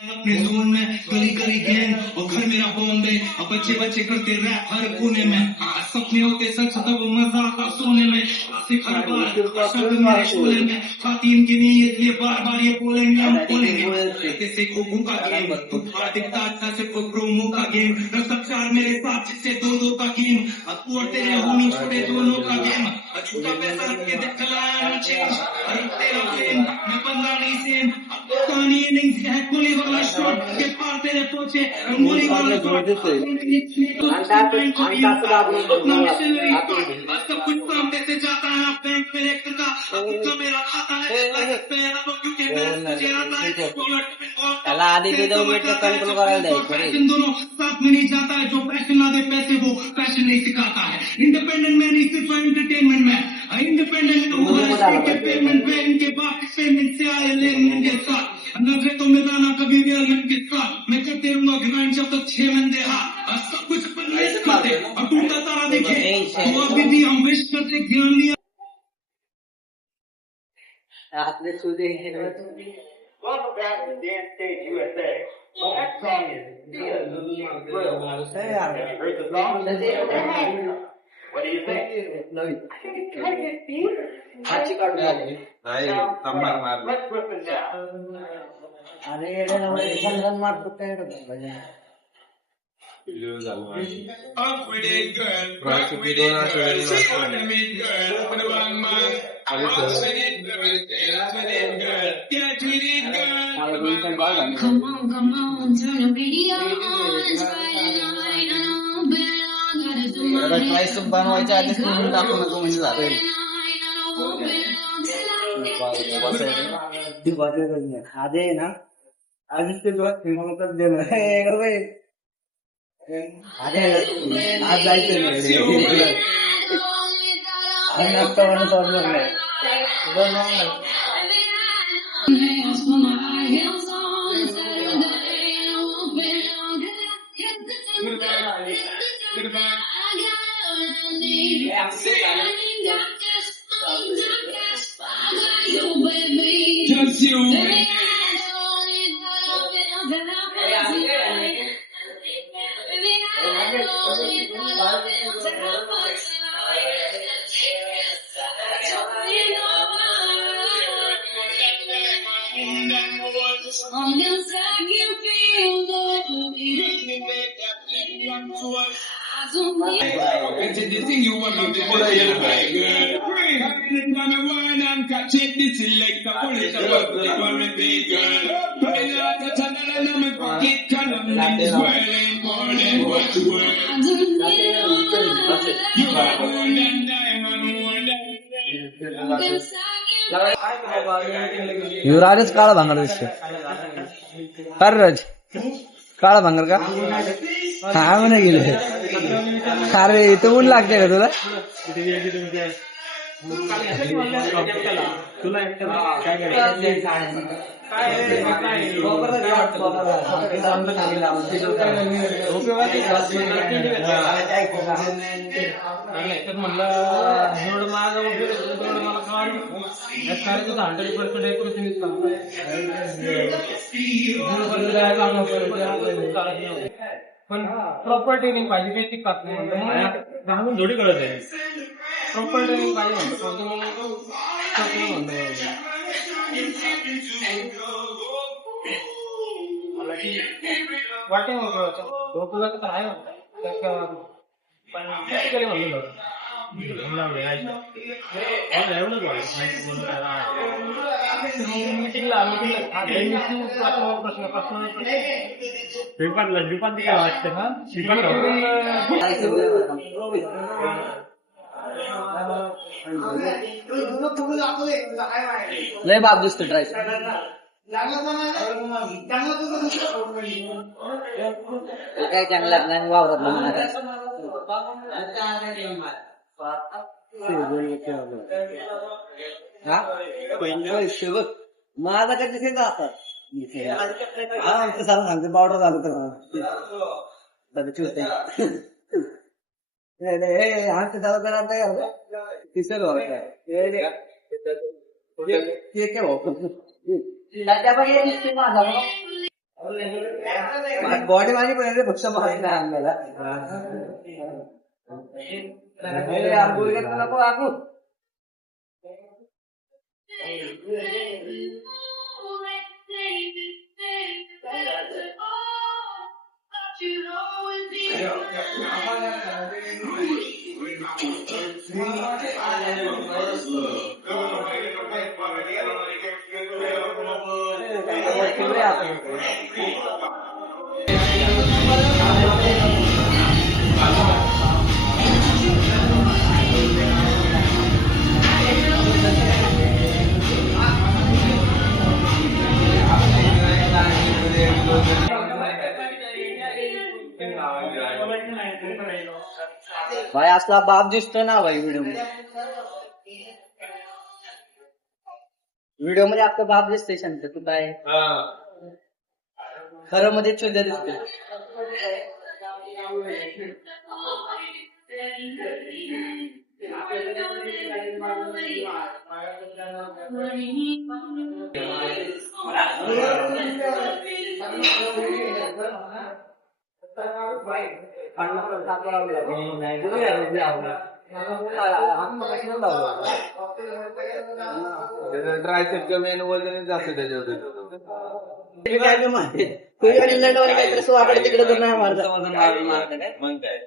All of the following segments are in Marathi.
अपने जोन में गली गली गैंग और घर मेरा बॉम्बे और बच्चे बच्चे करते रैप हर कोने में सपने होते सच तब मजा आता सोने में आसिफ हर बार शब्द मेरे शोले में खातिन की नहीं इसलिए बार बार ये बोलेंगे हम बोलेंगे किसी को भूखा गेम तू फाड़ दिखता अच्छा से कोई प्रोमो का गेम रस चार मेरे साथ जिससे दो का गेम तू और तेरे होमी छोटे दोनों का गेम छोटा पैसा रख के देख चलाया ना चेंज अरे तेरा प्रेम मैं बंदा नहीं सेम कहानी ये नहीं है गोली वाला शॉट के पार तेरे पहुंचे रंगोली वाला शॉट सब कुछ सामने से जाता है आप बैंक पे एक का उसका मेरा खाता है पहला तो क्योंकि मैं मुझे आता है त्याला आधी तिथं उलट कंट्रोल करायला द्यायचं रे. पैशन दोनों साथ में नहीं जाता है जो पैशन ना दे पैसे वो पैशन नहीं सिखाता है इंडिपेंडेंट में नहीं सिर्फ एंटरटेनमेंट में इंडिपेंडेंट के पेमेंट पे इनके बाप के पेमेंट से आए लेन के साथ नजरे तो मेरा ना कभी भी के साथ मैं करते रहूंगा ग्राइंड जब तक 6 महीने और सब कुछ अपन मिस करते और टूटा तारा देखे तो अभी भी हम विश करते ज्ञान लिया आतले सुदे Welcome back to Dance Stage USA. That song is Heard the song? What do you think? हाची काढून झाली. Let's rip it down. अरे गण मारतो काय रे Up with it, girl. Rock with it, girl. She on the mid, girl. Open the bang man. Bounce with it, girl. Dance with it, girl. Get with it, girl. Come on, turn the radio on. It's Friday night and I'm been on. Gotta do my त्याला hair. ट्रायस बनवायच्या आधी सोडून टाकू नको म्हणजे झालं. आधी आहे ना आधीच ते म्हणतात देणार अरे आज जायचं नाही आता बनवलं नाही Hands for my high heels on. It's Saturday and I'm been on. Hit the I got what I need. I ain't got this, I got you, baby. Just you. Baby, I don't need love, and I'm baby, I don't need love, and on the side you feel I don't need Introducing you one of the best girl. Gonna wine and catch it, this is like the police about the quality girl. I like the channel and I'm a pocket cannon. This world ain't more than what you were. I don't need You are more than diamond, more than on the side you युवराजच काळा भांगर दिसतो अरे राज काळा भांगर का हा म्हणे गेले अरे इथं ऊन लागते का तुला पण प्रॉपर ट्रेनिंग पाहिजे काही ती कात नाही घालून थोडी कळत आहे प्रॉपर ट्रेनिंग पाहिजे म्हणतो वाटे डोकं तर आहे म्हणतात पण प्रॅक्टिकली म्हणलं मीटिंगला प्रश्न श्रीपाद काय वाटतं ना श्रीपाद लय बाप दिसतो ट्राय काय चांगला नाही वावरत माझा कधी ते जातात सारा सांगते पावडर झालं तर चुसते आमच्या दादा करा तिसरं काय बॉडी माझी पण फक्त माहिती नाही आणलेला नको आखू भाई असला बाप दिसतोय ना भाई व्हिडिओ मध्ये आपला बाप दिसतोय शांत तू काय खरं मध्ये चुद्या दिसतोय ट्रायसेप मेन वजन जास्त त्याच्यावर मग काय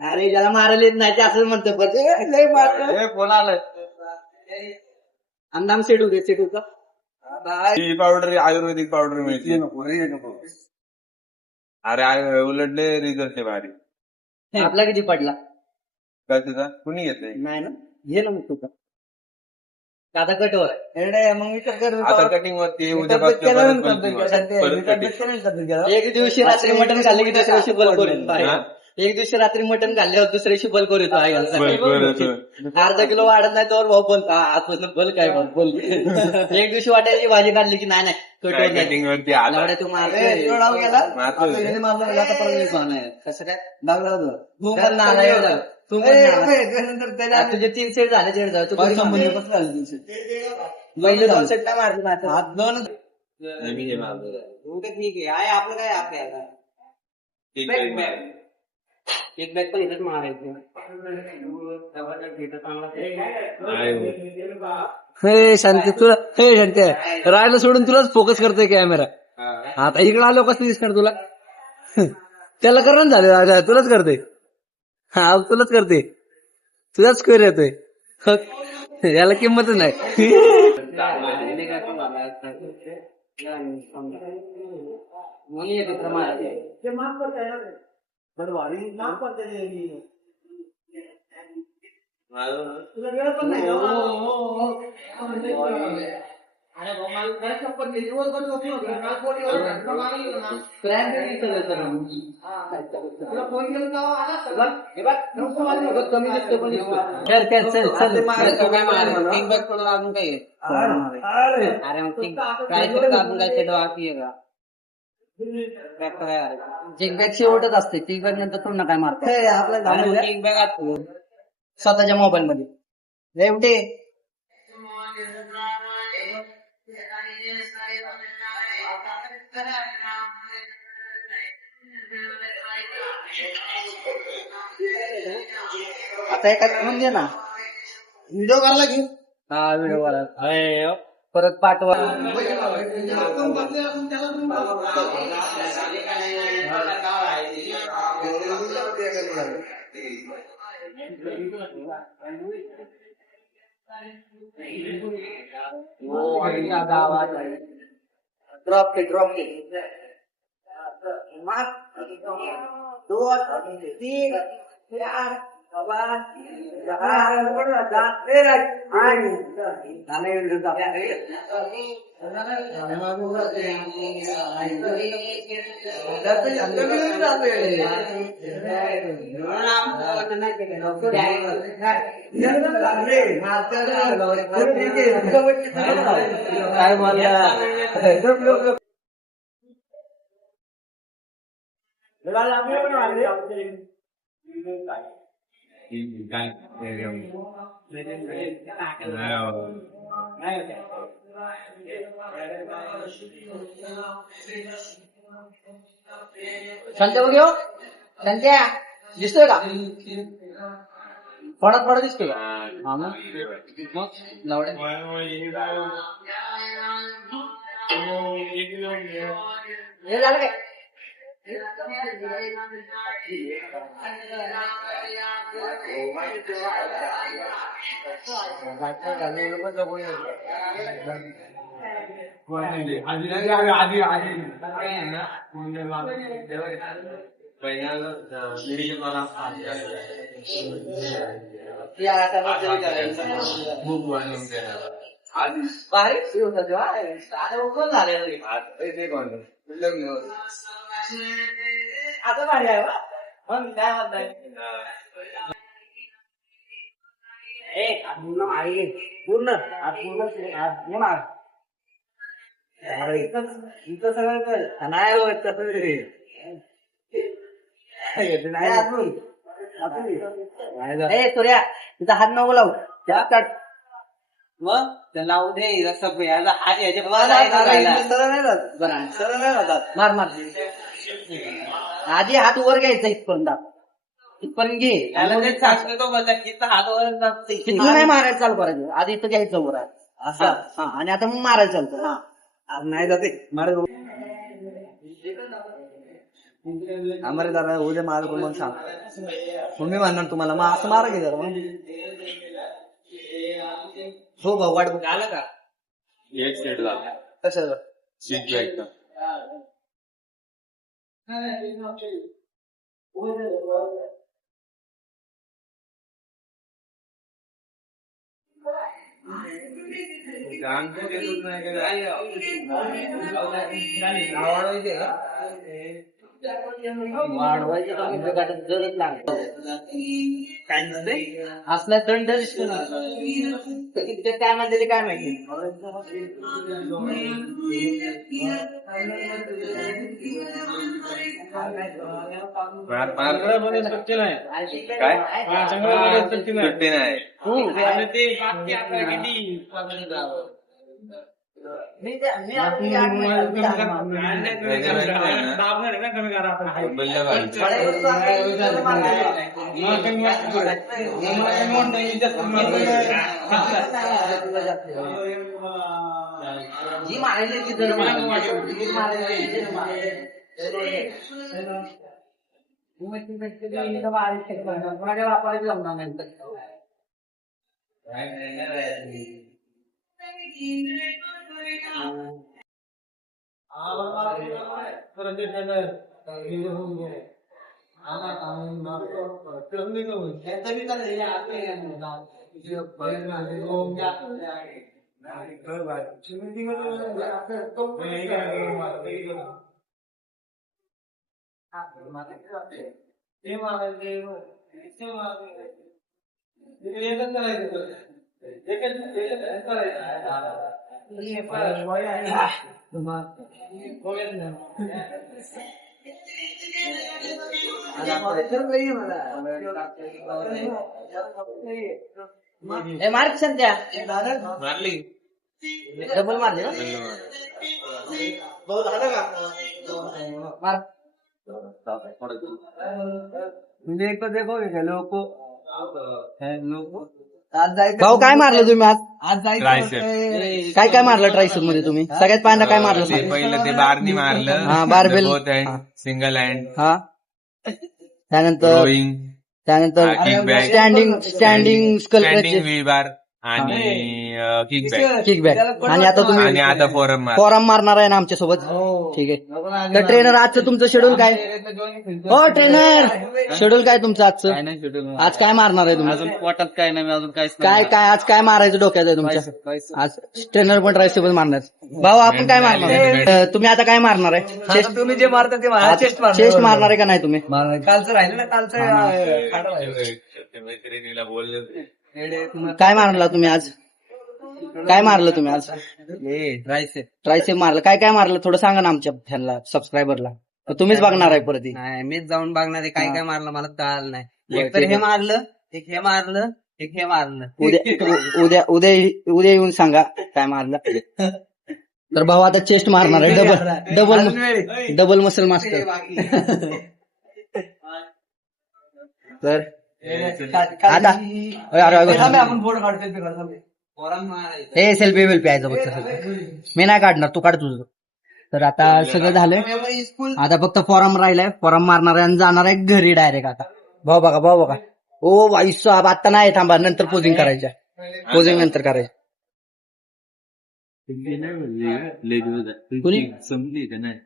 अरे ज्याला मारायला येत नाही ते असं म्हणतो पण लय मारतो फोन आलाय अंदाम सेट होते सेट होता ही पावडर आयुर्वेदिक पावडर मिळते अरे उलटले रिझल्ट आहे भारी आपला किती पडला काय तुझा कुणी घेतलंय नाही ना घे ना मग तुझा आता कटवर मग मी आता कटिंग वरती उद्या एक दिवशी रात्री मटण खाल्ले की दुसऱ्या दिवशी बल करून एक दिवशी रात्री मटण खाल्ल्यावर दुसऱ्या दिवशी बल करू येतो अर्धा किलो वाढत नाही तर भाऊ बोलतो आजपासून बल काय बोल एक दिवशी वाटायची भाजी काढली की नाही कटवर कटिंग वरती नाही तू कसं काय तुझे 3 सेट झाले सेट जाऊ पहिले 2 सेट काय मारले दोन ठीक आहे आपलं काय आपल्याला एक बॅग पण इथेच मारायचं हे शांती तुला हे शांती राहायला सोडून तुलाच फोकस करतोय कॅमेरा आता इकडे आलो कसं दिसणार तुला त्याला करण झाले तुलाच करते हा तुलाच करते तुझाच स्क्वेअर येतोय याला किंमतच नाही किक बॅग शेवटच असते किक बॅग नंतर थोडं काय मारतो किक बॅग स्वतःच्या मोबाईल मध्ये एवढे आता एका म्हणजे ना व्हिडिओ करायला घे हा व्हिडिओ करायला परत पाठवा ड्रॉप के 2 3 4 काय बोलला संत्या बघ येऊ संत्या दिसतोय का पडत पडत दिसतोय का हा मग लावड्या हे झालं काय आता भारी आहे बा. मग काय म्हणताय पूर्ण इथं सगळं नाही सूर्या तिथं हात नको लावू मग लावू दे याचा हात याच्या मार मार आधी हात वर घ्यायचा इथपर्यंत इथपर्यंत घे हात वर नाही मारायला चालू करायचं आधी इथं घ्यायचं वर असं हा आणि आता मग मारायला चालतं नाही जाते मार आम्हाला दादा उद्या मार मग सांग मग मी म्हणणार तुम्हाला मग असं मारा की जरा मग हो भाऊ वाट आलं का एक सेटला कशाला सीट बॅग वाढवायचे जरच लागत असला दंड काय म्हणते काय माहिती सुट्टी नाही जी मारायची ती जर माझ्या वापरायची जमणार नाही मार्क संध्या मारली डबल मारले ना मार देखो देखो लोक भाऊ काय मारलं तुम्ही आज ट्रायसेप काय काय मारलं ट्रायसेप मध्ये तुम्ही सगळ्यात पहिल्यांदा काय मारलं ते पहिलं ते बारनी मारलं हा, barbell. Both hand single hand हा त्यानंतर रोईंग त्यानंतर kickback. Standing skull standing V bar आणि किक बॅक किकबॅक आणि आता तुम्ही आणि आता फोरम मार फॉरम मारणार आहे ना आमच्या सोबत ठीक आहे तर ट्रेनर आजचं तुमचं शेड्यूल काय हो ट्रेनर शेड्यूल काय तुमचं आजचं आज काय मारणार आहे तुम्ही अजून पोटात काय नाही अजून काय काय काय आज काय मारायचं डोक्यात आहे तुमच्या आज ट्रेनर पण ट्रायसेबल मारणार भाऊ आपण काय मारणार आहे तुम्ही आता काय मारणार आहे चेस्ट तुम्ही जे मारता ते चेस्ट मारणार आहे का नाही तुम्ही कालचं राहिलं ना कालचं मैत्रिणीला बोलले काय मारला तुम्ही आज काय मारलं तुम्ही आज ट्रायसेप मारलं काय काय मारलं थोडं सांगा ना आमच्या ह्यांना सबस्क्रायबरला तुम्हीच बघणार आहे परत नाही मीच जाऊन बघणार आहे काय काय मारलं मला कळालं नाही बरं, एक तर ठीक हे आहे. मारलं एक हे मारलं एक हे मारलं उद्या उद्या उद्या उद्या येऊन सांगा काय मारलं तर भाऊ आता चेस्ट मारणार आहे डबल मसल मास्टर. तर आता आपण फोटो काढतोय सेल्फी वेल्फी आहे बघ. मी नाही काढणार, तू काढ तुझं. तर आता सगळं झालंय, आता फक्त फॉर्म राहिलाय. फॉर्म मारणार आहे आणि जाणार आहे घरी डायरेक्ट. आता भाऊ बघा. ओ भाई साहेब, आता नाही, थांबा, नंतर पोजिंग करायच्या. पोजिंग नंतर करायची.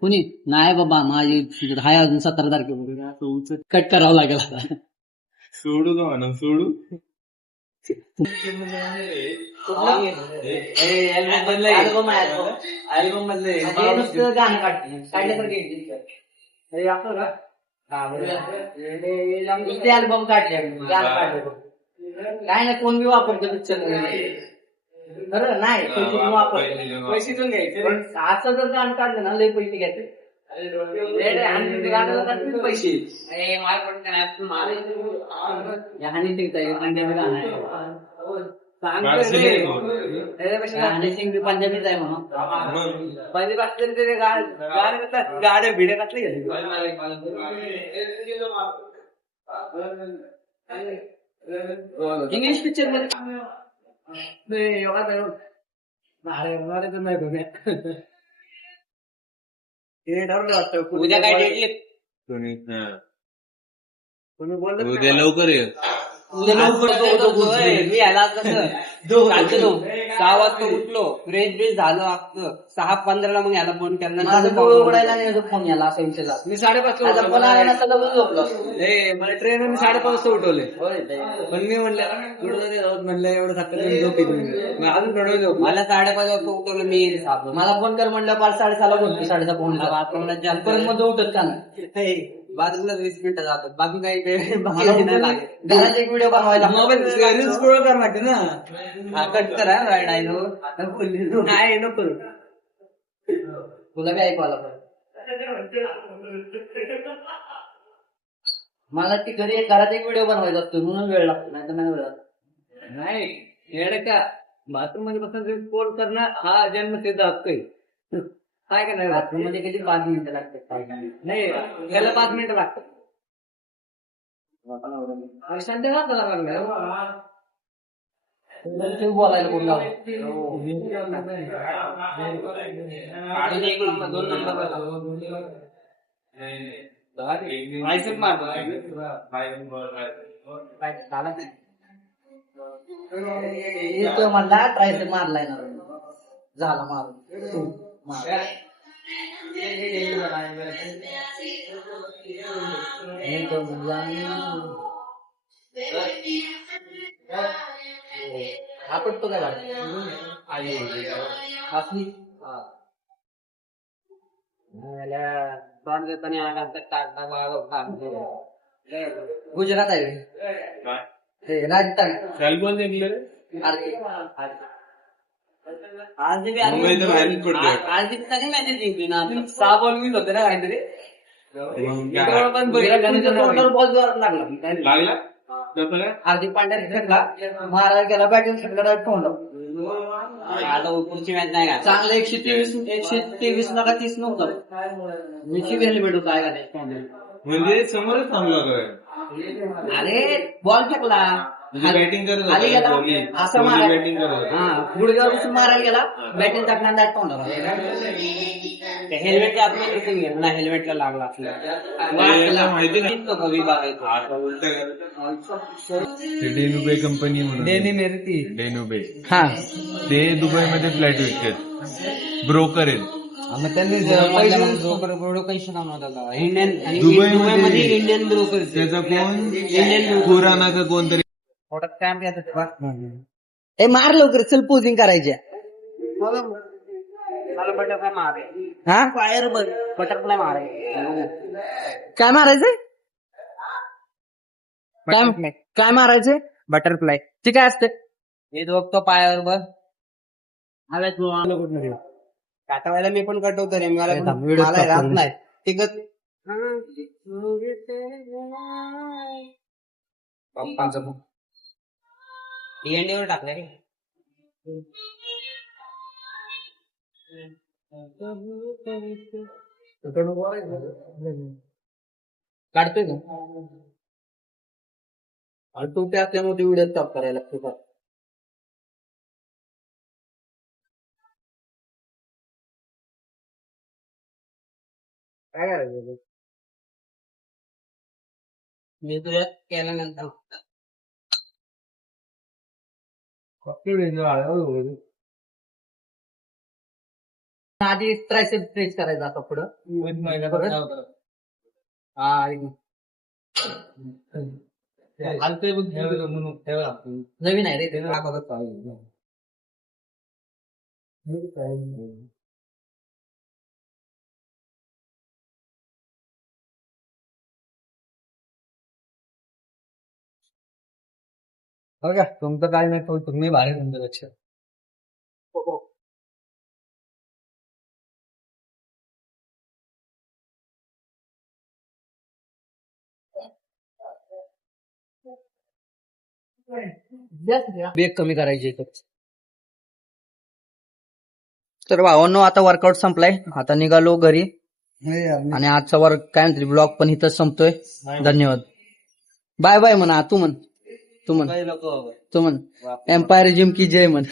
कुणी नाही बाबा, माझी हाय अजून 17 तारखेला कट करावं लागेल आता. सोडू का म्हणून सोडू. अल्बम मधले गाणं काढले, अल्बम काढले, गाणं काढले. काय नाही, कोण बी वापरतो पिक्चर खरं नाही, पैसे पण घ्यायचे. असं जर गाणं काढलं ना, लय पैसे घ्यायचे. गाण्याला काढतील पैसे. पंजाबीच आहे म्हणून पंजाबी असले तरी गाड्या भिड्या कसले इंग्लिश पिक्चर मध्ये उद्या काय डेट? उद्या लवकर ये. मी याला कसं 6 वाजता उठलो, फ्रेश ब्रेश झालं, 6:15 मग याला फोन केला. फोन याला असा विषय झाला. मी 5:30 मला ट्रेन मी 5:30 वाजता उठवले. पण मी म्हणलं एवढं सकाळी झोप येते. अजून थोडं झोप. मला 5:30 वाजता उठवलं मी. मला फोन कर म्हणलं, 6:30 बोलतो. 6:30 फोन परत मग उठत का नाही, बाजूला 20 मिनिटं जातात. बाकी काही घरात एक व्हिडिओ बनवायला मोबाईल स्क्रोल करावं लागते ना. कट करा डायलॉग नाही नको, तुला बी ऐकवायला पाहिजे. मला ती घरात एक व्हिडिओ बनवायचा असतो म्हणून वेळ लागतो, नाही तर नाही वेळ लागतो. नाही येड का, बाथरूम मध्ये बसून स्क्रोल करणं हा जन्मसिद्ध हक्क आहे. काय का नाही, बाथरूम मध्ये किती 5 मिनिटं लागतात. नाही याला 5 मिनिटं लागतात. बोलायला कोण लावलं? म्हणला ट्रायसेप मारलाय ना, झाला मारून. आपटतो काय गुजरात आहे राजस्थान. मुंबई तर बाहेरच पडते. आज कधी मॅचेस जिंकली ना, 6 बॉल मिस होते ना काहीतरी. बॉल लागला हार्दिक पांड्या खेळला, महाराज गेला, बॅटिंग खेळला, तोंड. आता पुढची मॅच नाही का, चांगलं 123 नका 30 नव्हतं. मिशी हेल्मेट होता का नाही, म्हणजे समोरच थांबला काय. अरे बॉल फेकला, बॅटिंग करत खाली गेला, असं मारायला, बॅटिंग करत हा गुडघ्यावर मारायला गेला, बॅटिंग टाकणार दाट तोंडाला. हेल्मेट आपण गेलं ना, हेल्मेटला लागला आपल्याला माहिती नाही. डेनुबे कंपनी म्हणून, डेनुबे, हा ते दुबईमध्ये फ्लॅट विकतात, ब्रोकर आहेत. दुबईमध्ये इंडियन ब्रोकर, त्याचा कोण इंडियन खुराना का कोणतरी. ए मार लवकर, चल पोजिंग करायच्या. बटरफ्लाय मार, हा फायर बटरफ्लाय माराय. काय मारायचंय, काय मारायचंय? बटरफ्लाय. ते काय असतं? हे बघतो पायावर बघ. काटावायला मी पण कटवतो रे, मला राहत नाही तिकट. पप्पांचं एंडीवर टाकलं रे. काढतोय का आणि तू त्या असल्यामुळे व्हिडिओ स्टॉप करायला लागतो का काय करायचं मी तुला केल्यानंतर आधी ट्रायसेप स्ट्रेच करायचा आता पुढं हा नवीन आहे रे ते बघा तुमचं काय नाही तो तुम्ही भारी तुमचं लक्ष वेग कमी करायचे तर भावांनो आता वर्कआउट संपलाय आता निघालो घरी आणि आजचा वर्क काय म्हणते ब्लॉग पण इथंच संपतोय धन्यवाद बाय बाय म्हणा तू म्हण एम्पायर जिम की जय म्हण